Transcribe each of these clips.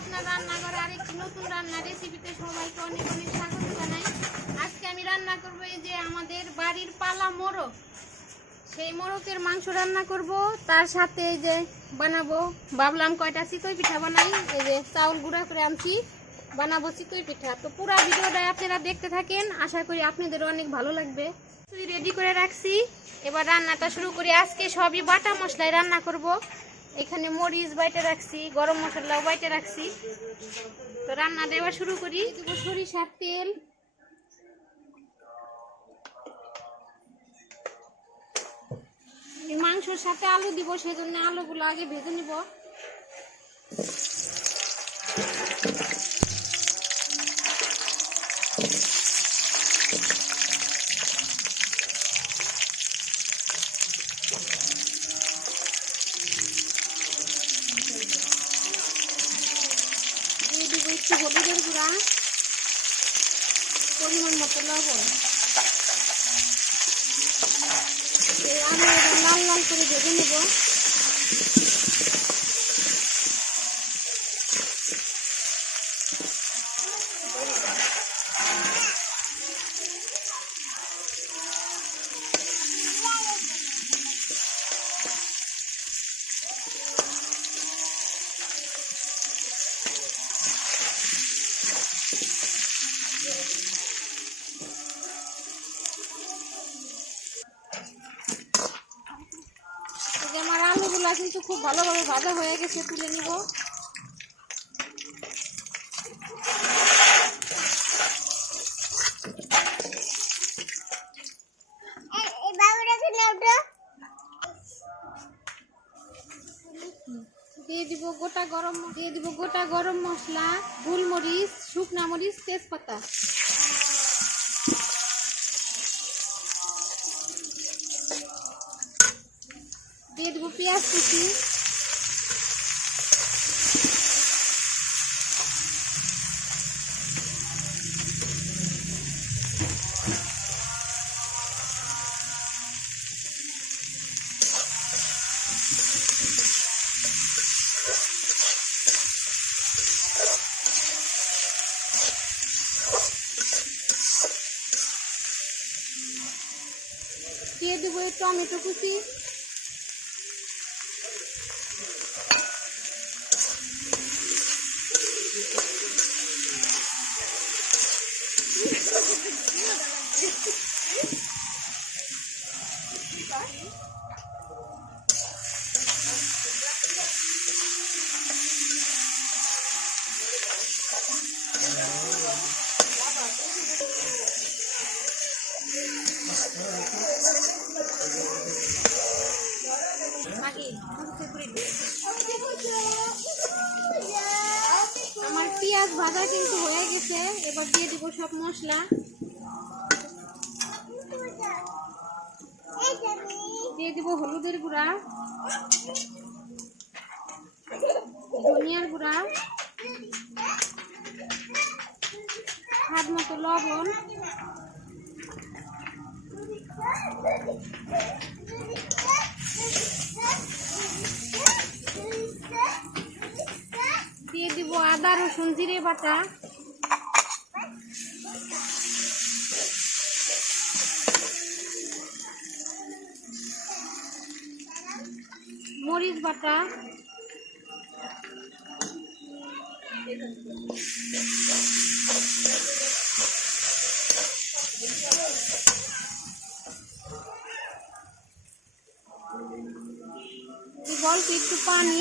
আপনার রান্নাঘরে আরেকটি নতুন রান্না রেসিপিতে সবাইকে অনেক অনেক স্বাগত জানাই। আজকে আমি রান্না করব এই যে আমাদের বাড়ির পালা মোরগ, সেই মোরগের মাংস রান্না করব। তার সাথে এই যে বানাবো, ভাবলাম কয়টা চিতই পিঠা বানাই। এই যে চাউল গুঁড়া করে আনছি, বানাবো চিতই পিঠা। তো পুরো ভিডিওটা আপনারা দেখতে থাকেন, আশা করি আপনাদের অনেক ভালো লাগবে। রেডি করে রাখছি, এবার রান্নাটা শুরু করি। আজকে সবই বাটা মশলায় রান্না করব। এখানে মরিচ বাইটে রাখছি, গরম মশলাও বাইটে রাখছি। তো রান্না দেওয়া শুরু করি। দেবো সরিষার তেল, মাংসের সাথে আলু দিব, সেজন্য আলুগুলো আগে ভেজে নিব। দিয়ে দিব একটু হলুদের গুঁড়া, পরিমাণ মতো লবণ। আমি এটা লাল লাল করে ভেজে নেব। আমার আলুগুলা কিন্তু খুব ভালোভাবে ভাজা হয়ে গেছে, তুলে নিব। দিয়ে দিব গোটা গরম মশলা, গোলমরিচ, শুকনা মরিচ, তেজপাতা। দিয়ে দেবো পেঁয়াজ কুচি, দিয়ে দেবো টমেটো কুচি, আমার পেঁয়াজ ভাজা কিন্তু হয়ে গেছে। এবার দিয়ে দিব সব মশলা। দিয়ে দিব হলুদের গুঁড়া, ধনিয়ার গুঁড়া, স্বাদ মতো লবণ, দিয়ে দিব আদা রসুন জিরে বাটা, মরিচ বাটা, অল্প একটু পানি,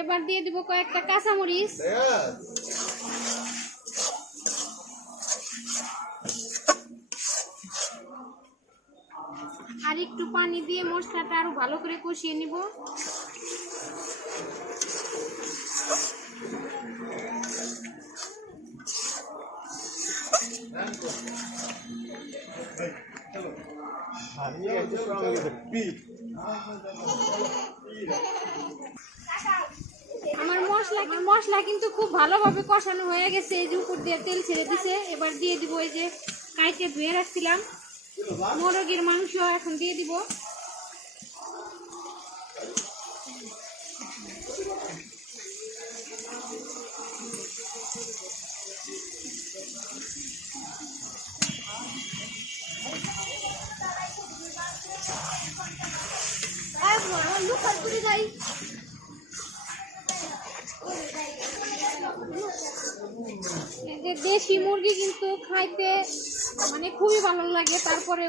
এবার দিয়ে দিব কয়েকটা কাঁচামরিচ, আর একটু পানি দিয়ে মশলাটা আরো ভালো করে কষিয়ে নিব। আমার মশলা কিন্তু খুব ভালোভাবে কষানো হয়ে গেছে। এই যে উপর দিয়ে তেল ছেড়ে দিছে। এবার দিয়ে দিব এই যে কাইটে ধুয়ে রাখছিলাম। মোরগের মাংস এখন দিয়ে দিব। দেশি মুরগি কিন্তু খাইতে মানে খুবই ভালো লাগে। তারপরে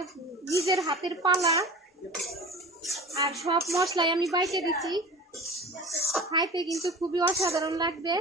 নিজের হাতের পালা আর সব মশলাই আমি বাইটে দিচ্ছি, খাইতে কিন্তু খুবই অসাধারণ লাগবে।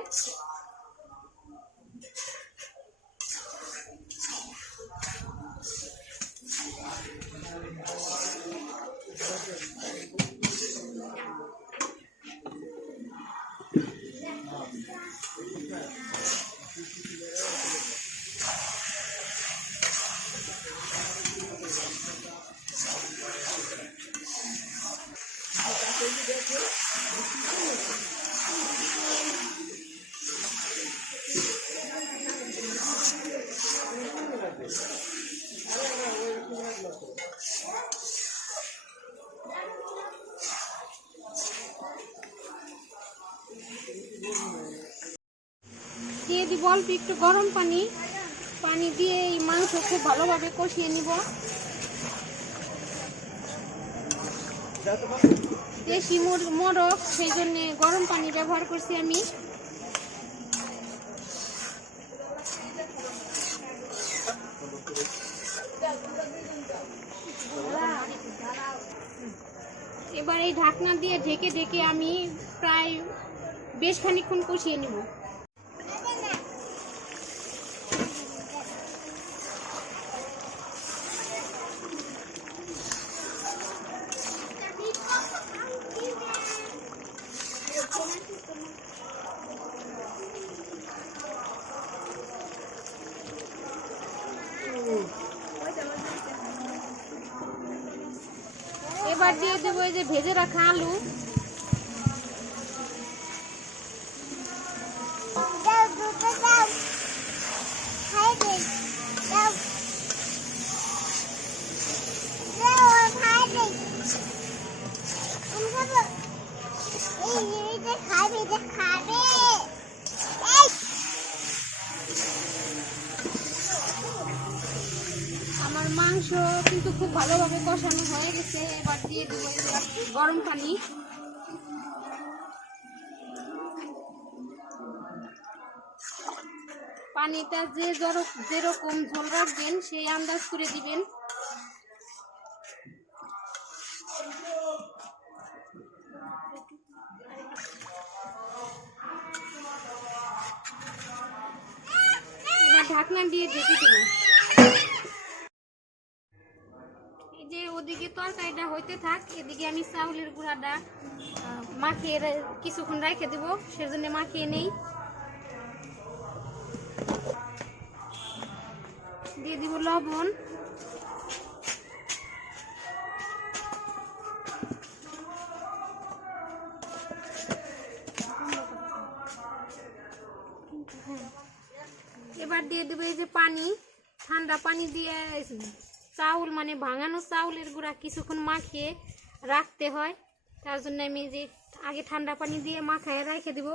দিয়ে দিব অল্প একটু গরম পানি। পানি দিয়ে এই মাংস খুব ভালোভাবে কষিয়ে নিব। দেশি মোরগ, সেই জন্য গরম পানি ব্যবহার করছি আমি। এবার এই ঢাকনা দিয়ে ঢেকে ঢেকে আমি প্রায় বেশ খানিকক্ষণ কষিয়ে নিব। এবার দিয়ে দেবো এই যে ভেজে রাখা আলু। আমার মাংস কিন্তু খুব ভালোভাবে কষানো হয়ে গেছে। এবার দিয়ে দেবো গরম পানি। পানিটা যেরকম ঝোল রাখবেন সেই আন্দাজ করে দিবেন। এবার ঢাকনা দিয়ে ঢেকে দেব। এই যে ওদিকে তরকারিটা হইতে থাক, এদিকে আমি চাউলের গুঁড়াটা মাখিয়ে কিছুক্ষণ রেখে দেব, সেজন্য মাখিয়ে নেই। দিয়ে দিব লবণ। এবার দিয়ে দেবো এই যে পানি, ঠান্ডা পানি দিয়ে চাউল মানে ভাঙানো চাউলের গুঁড়া কিছুক্ষণ মাখিয়ে রাখতে হয়, তার জন্য আমি যে আগে ঠান্ডা পানি দিয়ে মাখায় রেখে দেব।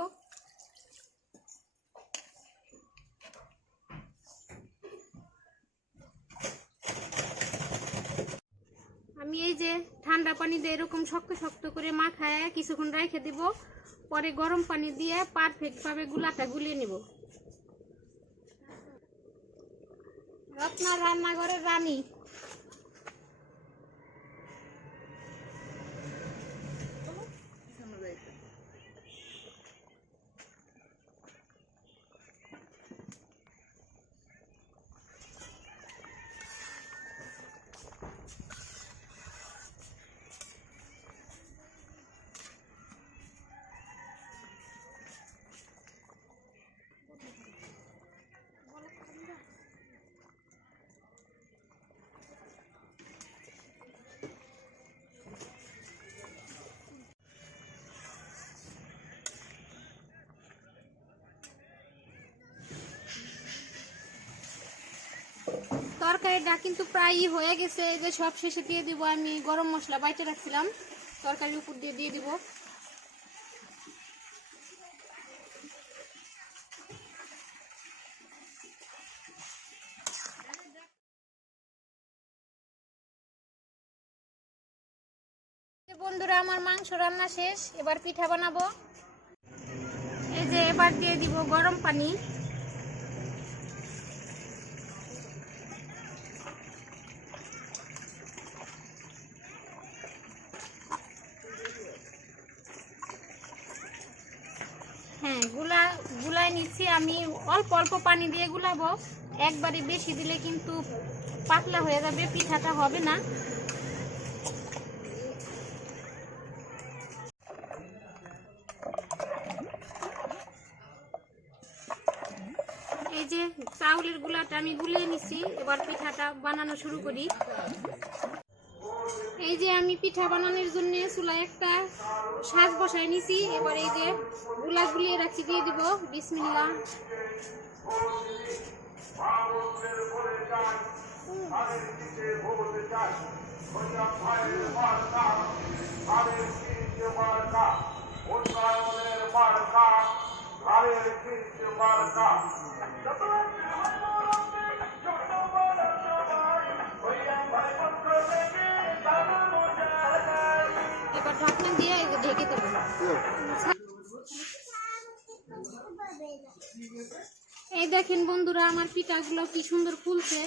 আমি এই যে ঠান্ডা পানি দিয়ে এরকম শক্ত শক্ত করে মাখায় কিছুক্ষণ রেখে দিব, পরে গরম পানি দিয়ে পারফেক্ট ভাবে গুলাটা গুলিয়ে নেব। রত্না রান্নাঘরের রানী। তরকারিটা কিন্তু প্রায়ই হয়ে গেছে। এই যে সব শেষে দিয়ে দিব আমি গরম মশলা বাইটে রাখছিলাম, তরকারির উপর দিয়ে দিয়ে দিব। বন্ধুরা আমার মাংস রান্না শেষ, এবার পিঠা বানাবো। এই যে এবার দিয়ে দিব গরম পানি। হ্যাঁ, গুলাই নিচ্ছি আমি, অল্প অল্প পানি দিয়ে গুলাবো, একবারে বেশি দিলে কিন্তু পাতলা হয়ে যাবে, পিঠাটা হবে না। এই যে চাউলের গুলাটা আমি গুলিয়ে নিচ্ছি, এবার পিঠাটা বানানো শুরু করি। এই যে আমি পিঠা বানানোর জন্য চুলায় একটা সাজ বসাই নিছি। এবার এই যে গুলা গুলিয়ে রাখছি দিয়ে দিব। বিসমিল্লাহ। এবার ঢাকনা দিয়ে ঢেকে দেবো। এই দেখেন বন্ধুরা আমার পিঠাগুলো কি সুন্দর ফুলছে।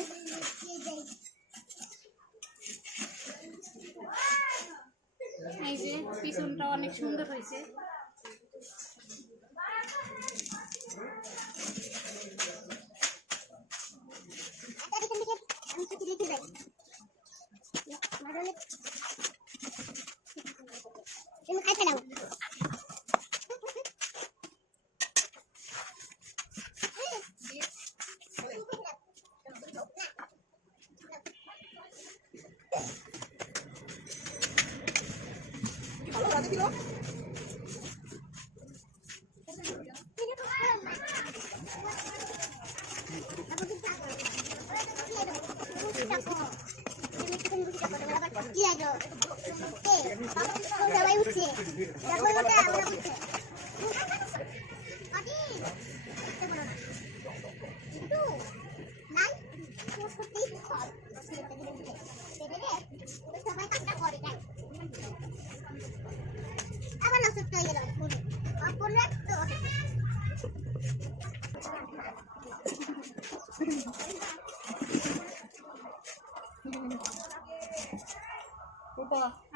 এই যে পিছনটা অনেক সুন্দর হয়েছে।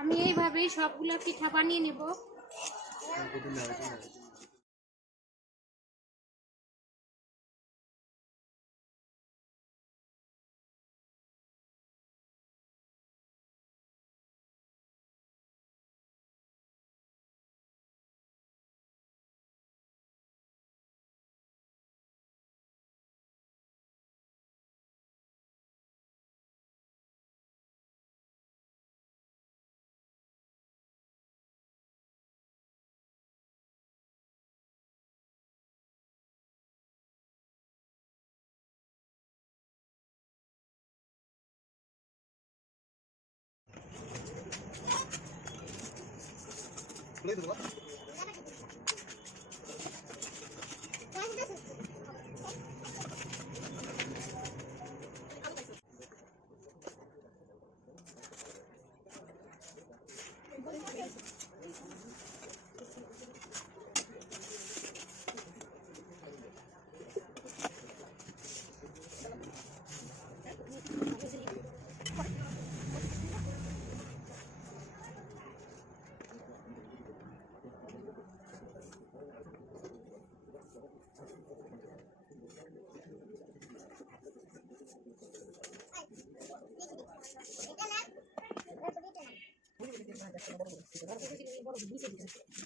আমি এইভাবেই সবগুলো পিঠা বানিয়ে নেব।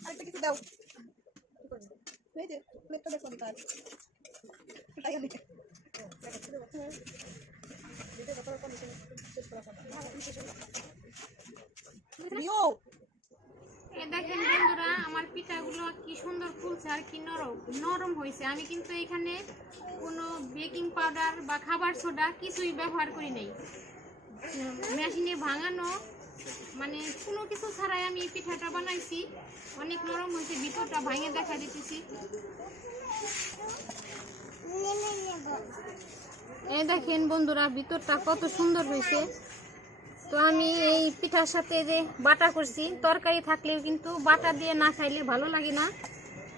আরেকটা কিছু দাও, এই যে প্লেটটা দেখো তার দেখেন বন্ধুরা আমার পিঠাগুলো কি সুন্দর ফুলছে আর কি নরম নরম হয়েছে। আমি কিন্তু এখানে কোনো বেকিং পাউডার বা খাবার সোডা কিছুই ব্যবহার করি নাই। মেশিনে ভাঙানো মানে কোনো কিছু ছাড়াই আমি এই পিঠাটা বানাইছি। অনেক নরম হয়েছে, ভিতরটা ভাঙে দেখা দিতেছি। এই দেখেন বন্ধুরা, ভিতরটা কত সুন্দর হয়েছে। তো আমি এই পিঠার সাথে যে বাটা করছি, তরকারি থাকলেও কিন্তু বাটা দিয়ে না খাইলে ভালো লাগে না।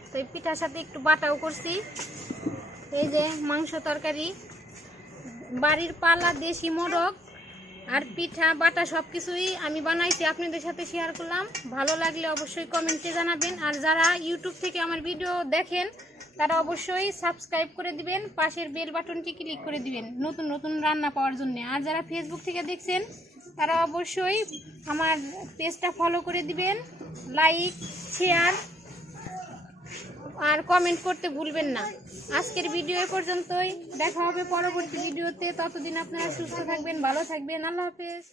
তো এই পিঠার সাথে একটু বাটাও করছি। এই যে মাংস তরকারি, বাড়ির পালা দেশি মোরগ আর পিঠা বাটা সব কিছুই আমি বানাইছি, আপনাদের সাথে শেয়ার করলাম। ভালো লাগলে অবশ্যই কমেন্টে জানাবেন। আর যারা ইউটিউব থেকে আমার ভিডিও দেখেন তারা অবশ্যই সাবস্ক্রাইব করে দিবেন, পাশের বেল বাটনটি ক্লিক করে দিবেন নতুন নতুন রান্না পাওয়ার জন্য। আর যারা ফেসবুক থেকে দেখছেন তারা অবশ্যই আমার পেজটা ফলো করে দিবেন, লাইক শেয়ার আর কমেন্ট করতে ভুলবেন না। আজকের ভিডিও এ পর্যন্তই, দেখা হবে পরবর্তী ভিডিওতে। ততদিন আপনারা সুস্থ থাকবেন, ভালো থাকবেন। আল্লাহ হাফেজ।